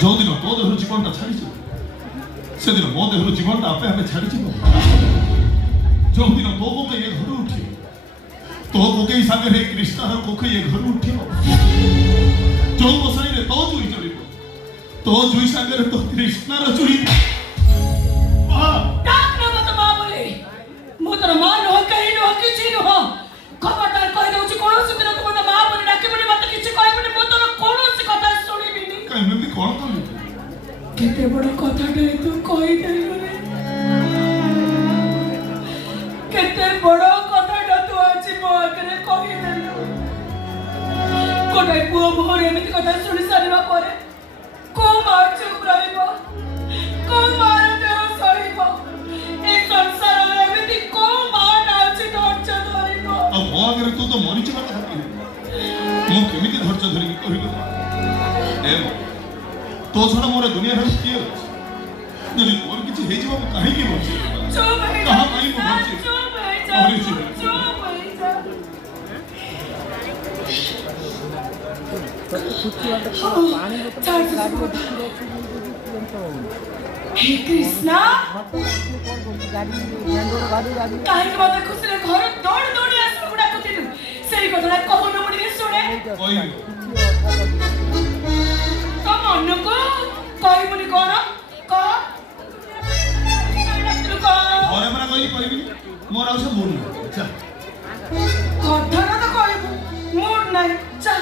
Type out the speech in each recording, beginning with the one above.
जो दिन तो देहर जीवनटा छाड़ी से दिन मो देहर जीवनटा आपे आपे छाड़ी जो दिन तो कोके ये घर उठी तो कोके सागर हे कृष्ण कोके ये घर उठी जो गोसाई रे तो जुई चली तो जुई सागर तो कृष्ण रे जुई डाक ना मत मां बोले मो तर मां न कहि न किछि न खबरदार कहि दउछि कोनोसी दिन तो मत मां बोले डाके बोले मत किछि कहि बोले मो तर कोनोसी कथा सुनिबिनी एमती कौन कर केते बड़ कथाटे तू कहि देले केते बड़ कथाटा तू आज मो आगे कहि देले कोटाई पुओ मोहर एमिति कथा सुनि सारिबा परे को मां चुप रहिबो को मार देह सहिबो ए संसार रे एमिति को मां नाची धैर्य धरिबो अब मो आगे तू तो मरी छी बात मु केमिति धैर्य धरि कहिबो ए तो छड़ा मोर दुनिया रे किए जदि मोर किछि हे जीव काहे की बची चुप है कहां पाई मो बची चुप है चुप है हे कृष्णा काहे के बात खुशी रे घर दौड़ दौड़ी आसु गुडा कथिलु सेही कथला कहन मुडी सुने कोई तो मन को कहि मुनी कोन क और हमरा कोई कहबी मोर आउ से मूड चल कथा ना तो कहबू मूड नहीं चल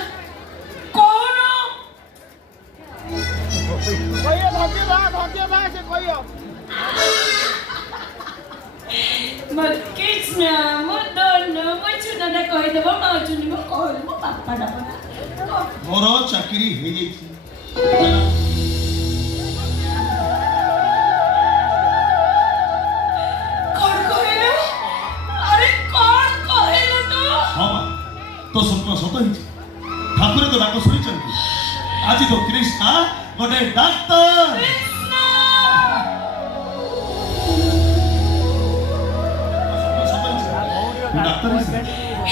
कौन कहियो धके बा से कहियो मत कृष्णा मदन मचुना ना कहि देबो माचुनी मो कहल मो पापा ना मोर चाकरी हे गई तो स्वप्न सत ठाकुर तो डाक शुणी आज तो कृष्णा गोटे डाक्तर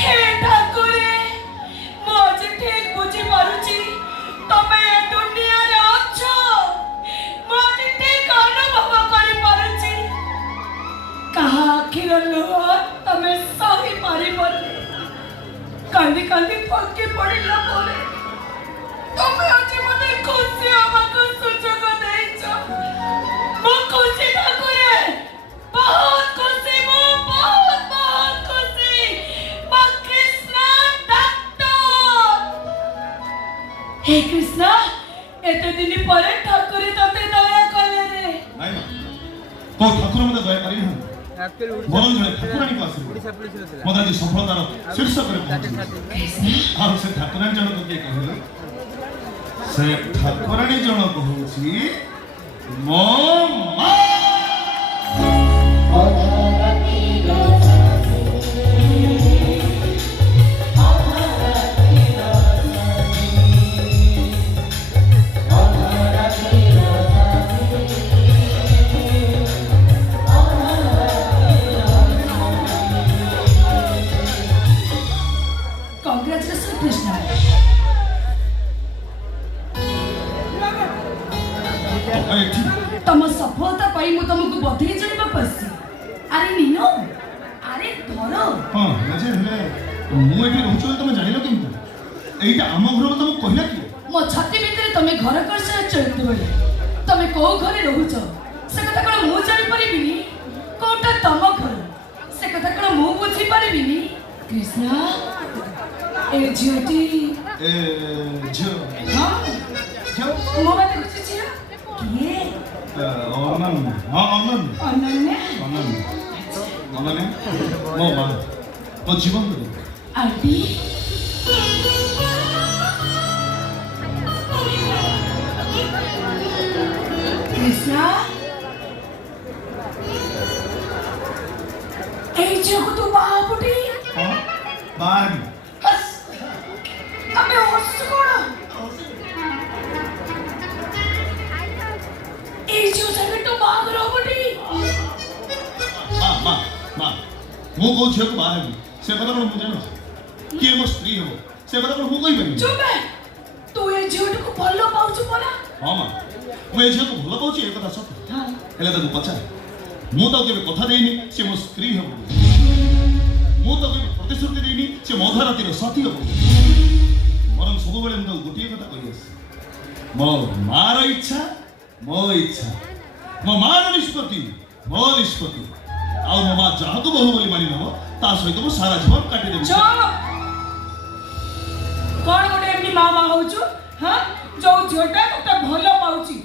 हे ठाकुरे मो जे ठीक बुझी पारुची तमे ए दुनिया रे अछो मो जे ठीक अनुभव करि पारुची कहा आखिर लो तमे सही पारिबो कांदी कांदी फक्के पड़िला बोले तमे आज मने खुशी हमको सुजोग देइछो मो खुशी ठाकुरे बहुत खुशी मो बहुत खुशी मो कृष्णा डॉक्टर हे कृष्णा एते दिन परे ठाकुरे तते दया कले रे नहीं को ठाकुर मते दया करी ना बरं जणे ठाकुरानी को आसी मते आज सफलतार शीर्ष करे और से ठाकुरानी जण को के कहले से ठाकुरानी जण को होची मो मा तम सफलता पाई मु तुमको बधाई जणबा पसी अरे नीनो अरे धरो हां नजे हेले मु एठी रहउछो तुम जानिलो केमते एटा हम घर तुम कहला कि मो छाती भीतर तमे घर कर से चलते बले तमे को घरे रहउछो से कथा कोन मु जानि परिबिनी कोटा तम घर से कथा कोन मु बुझी परिबिनी कृष्णा ए ज्योति ए जो हां जो मो बात कुछ छिया किए अनन हां अनन मो मां मो जीवन को आंटी कृष्णा ए जो तू बापुटी हां बाहर हस अबे होश कोण ए जो सके तो बाग रोबटी मां मु को छे को बाहर से कथा को मु जानो किए मो स्त्री हो से कथा को मु कहि बनी चुप है तू ए झूठ को फॉलो पाउछु परा हां मां ମୁଁ ଏ ଝିଅକୁ ଭଲ ପାଉଛି ଏ କଥା ସତ ହେଲେ ତାକୁ ପଚାରେ ମୁଁ ତାକୁ କେବେ କଥା ଦେଇନି ସେ ମୋ ସ୍ତ୍ରୀ ହେବ ମୁଁ ତାକୁ କେବେ ପ୍ରତିଶ୍ରୁତି ଦେଇନି ସେ ମୋ ରାତିର ସାଥୀ ହେବ ବରଂ ସବୁବେଳେ ମୁଁ ତାକୁ ଗୋଟିଏ କଥା କହି ଆସେ ମୋ ମାର ଇଚ୍ଛା ମୋ ଇଚ୍ଛା ମୋ ମାର ନିଷ୍ପତ୍ତି ମୋ ନିଷ୍ପତ୍ତି ଆଉ ମୋ ମା ଯାହାକୁ ବହୁ ବୋଲି ମାନି ନେବ ତା ସହିତ ମୁଁ ସାରା ଜୀବନ କାଟିଦେବି କଣ ଗୋଟେ ଏମିତି ମା ହଉଛୁ ହଁ ଯୋଉ ଝିଅଟା ତତେ ଭଲ ପାଉଛି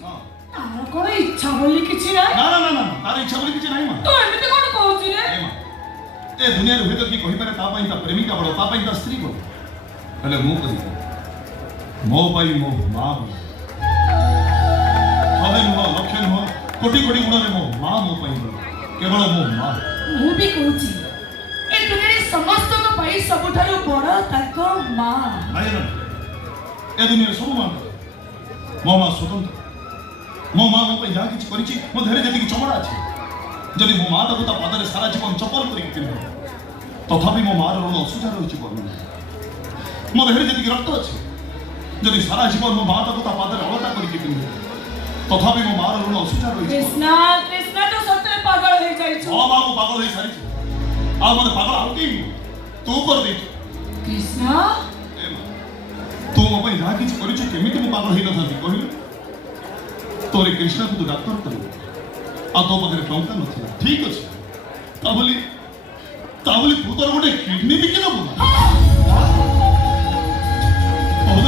ତାର କଣ ଇଚ୍ଛା ବୋଲି କିଛି ନାହିଁ ନା ନା ନା ନା ତାର ଇଚ୍ଛା ବୋଲି କିଛି ନାହିଁ ମା ତୁ ଏମିତି କଣ କହୁଛୁ ରେ ଏ ଦୁନିଆରେ ହୁଏତ କିଏ କହିପାରେ ତା ପାଇଁ ତା ପ୍ରେମିକା ବଡ଼ ତା ପାଇଁ ତା ସ୍ତ୍ରୀ ବଡ଼ ହେଲେ ମୁଁ କହିବି ମୋ ପାଇଁ ମୋ ମା ବଡ଼ ଶହେ ନୁହଁ ଲକ୍ଷ ନୁହଁ କୋଟି କୋଟି ଗୁଣରେ ମୋ ମା ମୋ ପାଇଁ ବଡ଼ କେବଳ ମୋ ମା ମୁଁ ବି କହୁଛି ଏ ଦୁନିଆରେ ସମସ୍ତଙ୍କ ପାଇଁ ସବୁଠାରୁ ବଡ଼ ତାଙ୍କ ମା ନାଇଁ ନା ଏ ଦୁନିଆରେ ସବୁ ମା ମୋ ମା ସ୍ୱତନ୍ତ୍ର ମୋ ମା ମୋ ପାଇଁ ଯାହା କିଛି କରିଛି ମୋ ଦେହରେ ଯେତିକି ଚମଡ଼ା ଅଛି ଯଦି ମୋ ମା ତାକୁ ତା ପାଦରେ ସାରା ଜୀବନ ଚପଲ କରିକି ପିନ୍ଧେ ତଥାପି ମୋ ମାର ଋଣ ଅସୁଝା ରହିଛି ବର୍ଣ୍ଣନା ମୋ ଦେହରେ ଯେତିକି ରକ୍ତ ଅଛି ଯଦି ସାରା ଜୀବନ ମୋ ମା ତାକୁ ତା ପାଦରେ ଅଳତା କରିକି ପିନ୍ଧେ ତଥାପି ମୋ ମାର ଋଣ ଅସୁଝା ରହିଛି କୃଷ୍ଣ କୃଷ୍ଣ ତ ସତରେ ପାଗଳ ହେଇଯାଇଛୁ ମୋ ମା ମୁଁ ପାଗଳ ହେଇସାରିଛି ଆଉ ମୋତେ ପାଗଳ ଆଉ କେହି ତୁ କରିଦେଇଛୁ କୃଷ୍ଣ ତୁ ମୋ ପାଇଁ ଯାହା କିଛି କରିଛୁ କେମିତି ମୁଁ ପାଗଳ ହେଇନଥାନ୍ତି କହିଲୁ ତୋରେ କୃଷ୍ଣକୁ ତୁ ଡାକ୍ତର କରିବୁ ଆଉ ତୋ ପାଖରେ ଟଙ୍କା ନଥିଲା ଠିକ ଅଛି ତା ବୋଲି ତୁ ତୋର ଗୋଟେ କିଡନୀ ବିକି ଦେବୁ ନା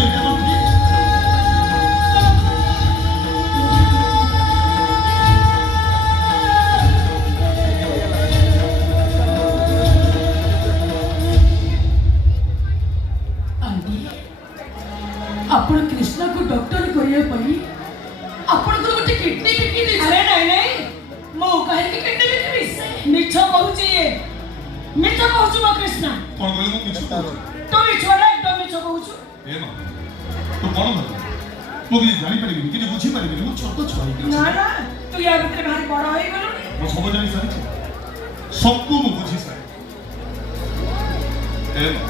ଏଇଟା କଣ ଠିକ ଆପଣ କୃଷ୍ଣକୁ ଡକ୍ଟର କରିବା ପାଇଁ ଆପଣଙ୍କର ଗୋଟେ କିଡନୀ ବିକି ଦେଇଛି ଆରେ ନାଇଁ ମୁଁ କାହିଁକି କିଡନୀ ବିକିବି ମିଛ କହୁଛି ମିଛ କହୁଛୁ ମୋ କୃଷ୍ଣ କଣ କହିଲୁ ମୁଁ ମିଛ କହୁଛି ତୁ ମିଛଟା ଏକଦମ ମିଛ କହୁଛୁ ଏ ମା ତୁ କଣ ଭାବୁ ମୁଁ କିଛି ଜାଣିପାରିବିନି କିଛି ବୁଝିପାରିବିନି ମୁଁ ଛୋଟ ଛୁଆ ହେଇକି ନା ନା ତୁ ୟା ଭିତରେ ଭାରି ବଡ଼ ହେଇଗଲୁଣି ମୁଁ ସବୁ ଜାଣି ସାରିଛି ସବୁ ମୁଁ ବୁଝି ସାରିଛି ଏ ମା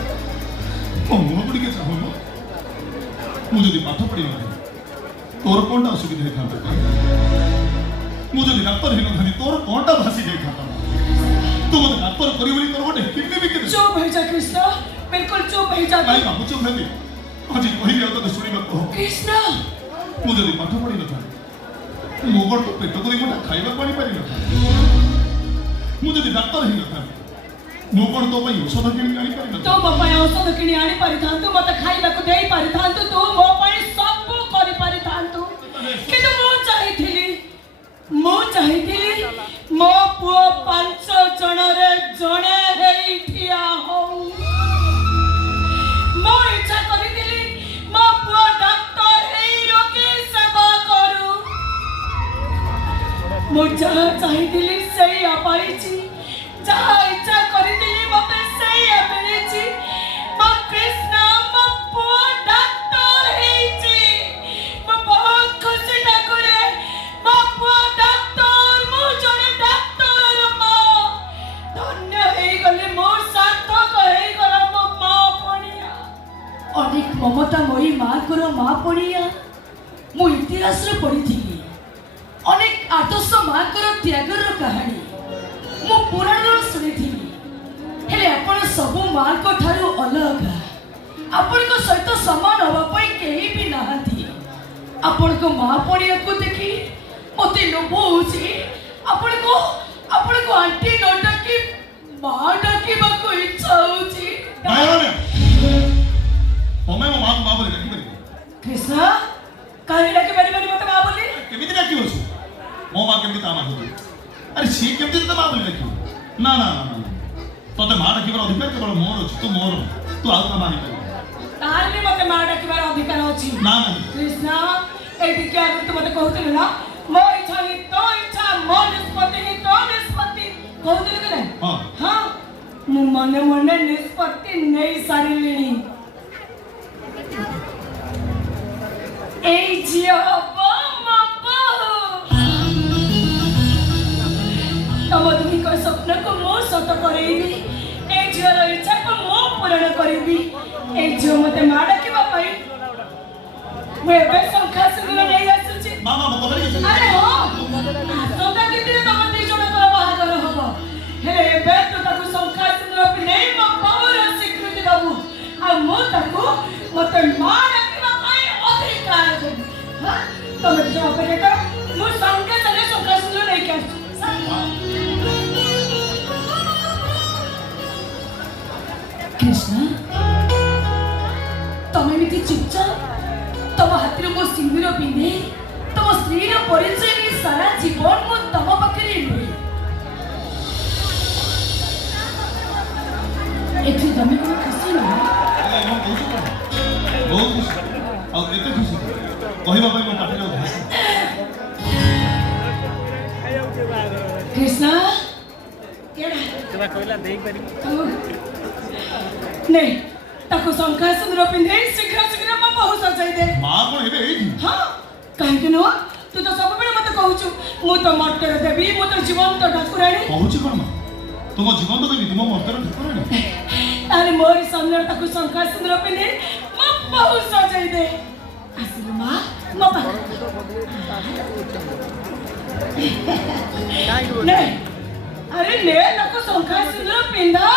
ମୋ ମୁହଁକୁ ଟିକେ ଚାହୁଁନ ମୁଁ ଯଦି ପାଠ ପଢ଼ିନଥାନ୍ତି ତୋର କଣଟା ଅସୁବିଧା ହେଇଥାନ୍ତା ମୁଁ ଯଦି ଡାକ୍ତର ହେଇନଥାନ୍ତି ତୋର କଣଟା ଭାସି ଯାଇଥାନ୍ତା ତୁ ମୋତେ ଡାକ୍ତର କରିବୁ ବୋଲି ତୋର ଗୋଟେ କିଡନୀ ବିକି ଦେ ଚୁପ୍ ହେଇଯା କୃଷ୍ଣ ବିଲକୁଲ ଚୁପ୍ ହେଇଯା ନାଇଁ ମା ମୁଁ ଚୁପ୍ ହେବି ଆଜି କହିବି ଆଉ ତୋତେ ଶୁଣିବାକୁ ହବ କୃଷ୍ଣ ମୁଁ ଯଦି ପାଠ ପଢ଼ିନଥାନ୍ତି ମୋ ବଡ଼ ପେଟକୁ ଦେଇ ଗୋଟେ ଖାଇବାକୁ ଆଣିପାରିନଥାନ୍ତି ମୁଁ ଯଦି ଡାକ୍ତର ହେଇନଥାନ୍ତି ମୁଁ କଣ ତୋ ପାଇଁ ଔଷଧ କିଣିକି ଆଣିପାରିନଥାନ୍ତି ତୁ ମୋ ପାଇଁ ଔଷଧ କିଣି ଆଣିପାରିଥାନ୍ତୁ ମୋତେ ଖାଇବାକୁ ଦେଇପାରିଥାନ୍ତୁ ତୁ ମୋ ପାଇଁ ସବୁ କରିପାରିଥାନ୍ତୁ କିନ୍ତୁ ମୁଁ ଚାହିଁଥିଲି ମୋ ପୁଅ 5 ଜଣରେ ଜଣେ ହେଇ ଠିଆ ହଉ ମୁଁ ଇଚ୍ଛା କରିଥିଲି ମୋ ପୁଅ ଡାକ୍ତର ହେଇ ରୋଗୀ ସେବା କରୁ ମୁଁ ଯାହା ଚାହିଁଥିଲି ସେଇଆ ପାଇଛି ଯାହା ଇଚ୍ଛା କରିଥିଲି ମୋତେ ସେଇଆ ମିଳିଛି ମୋ କୃଷ୍ଣ ମୋ ପୁଅ ଡାକ୍ତର ହେଇଛି ମୁଁ ବହୁତ ଖୁସି ଠାକୁରେ ମୋ ପୁଅ ଡାକ୍ତର ମୁଁ ଜଣେ ଡାକ୍ତରର ମା ଧନ୍ୟ ହେଇଗଲି ମୋ ସାର୍ଥକ ହେଇଗଲା ମୋ ମା ପଣିଆ ଅନେକ ମମତାମୟୀ ମାଙ୍କର ମା ପଣିଆ ମୁଁ ଇତିହାସରେ ପଢ଼ିଥିଲି ଅନେକ ଆଦର୍ଶ ମାଙ୍କର ତ୍ୟାଗର କାହାଣୀ ମୁଁ ପୁରାଣରୁ ଶୁଣିଥିଲି ହେଲେ ଆପଣ ସବୁ ମାଙ୍କ ଠାରୁ ଅଲଗା ଆପଣଙ୍କ ସହିତ ସମାନ ହେବା ପାଇଁ କେହି ବି ନାହାନ୍ତି ଆପଣଙ୍କ ମା ପଣିଆକୁ ଦେଖି ମୋତେ ଲୋଭ ହେଉଛି ଆପଣଙ୍କୁ ଆଣ୍ଟି ନ ଡାକି ମା ଡାକିବାକୁ ଇଚ୍ଛା ହେଉଛି ତମେ ମୋ ମାକୁ ମା ବୋଲି ଡାକିପାରିବ କୃଷ୍ଣ କାହିଁକି ଡାକିପାରିବନି ମୋତେ ମା ବୋଲି କେମିତି ଡାକିବ ମୋ ମା କେମିତି ତା ମା ହଉଛି ଆରେ ସିଏ କେମିତି ତତେ ମା ବୋଲି ଡାକିବ ନା ନା ନା ନା ତତେ ମା ଡାକିବାର ଅଧିକାର କେବଳ ମୋର ଅଛି ତୁ ମୋର ତୁ ଆଉ ତା ମା ହେଇପାରିବ ତାହେଲେ ମୋତେ ମା ଡାକିବାର ଅଧିକାର ଅଛି ନା ନା କୃଷ୍ଣ ଏଇଠି କି ଆଗରୁ ତୁ ମୋତେ କହୁଥିଲୁ ନା ମୋ ଇଚ୍ଛା ହିଁ ତୋ ଇଚ୍ଛା ମୋ ନିଷ୍ପତ୍ତି ହିଁ ତୋ ନିଷ୍ପତ୍ତି କହୁଥିଲୁ କି ନାହିଁ ହଁ ମୁଁ ମନେ ମନେ ନିଷ୍ପତ୍ତି ନେଇ ସାରିଲିଣି ଏଇ ଝିଅ ହବ ମୋ ବୋହୂ ତମ ଦୁହିଁଙ୍କ ସ୍ୱପ୍ନକୁ ମୁଁ ସତ କରେଇବି ଏ ଝିଅର ଇଚ୍ଛାକୁ ମୁଁ ପୂରଣ କରିବି ଏ ଝିଅ ମୋତେ ମା ଡାକିବା ପାଇଁ ମୁଁ ଏବେ ଶଙ୍ଖା ସିନ୍ଦୁର ନେଇ ଆସୁଛି ମାମା ମୋ କଥାରେ ତମେ କିଛି ଅପେକ୍ଷା କର ମୁଁ ସଙ୍ଗେ ସଙ୍ଗେ ଶଙ୍ଖା ସିନ୍ଦୁର ନେଇକି ଆସୁଛି कृष्णा तमें भी चुपचाप तम हाथ में मो सिंदूर पिंधे तम स्त्री परिचय नहीं सारा जीवन मो तम पाखे एथि तमें को खुशी ना बहुत खुशी और एते खुशी कहबा पई मो पाटे भाषा कृष्णा केड़ा तोरा कहला देख पारी नहीं ताको शंखा सिंदूर पिंधे शीघ्र शीघ्र मो बहु सजाई दे मां को हेबे एठी हाँ कहीं के नो तू तो सब बेले मत कहूछु मु तो मर्तर देवी मु तो जीवन तो ठाकुराणी कहूची कोन मां तुम जीवन तो देवी तुम मर्तर ठाकुराणी अरे मोरी सामने ताको शंखा सिंदूर पिंधे मो बहु सजाई दे आसिल मां मपा नहीं अरे ले ताको शंखा सिंदूर पिंधा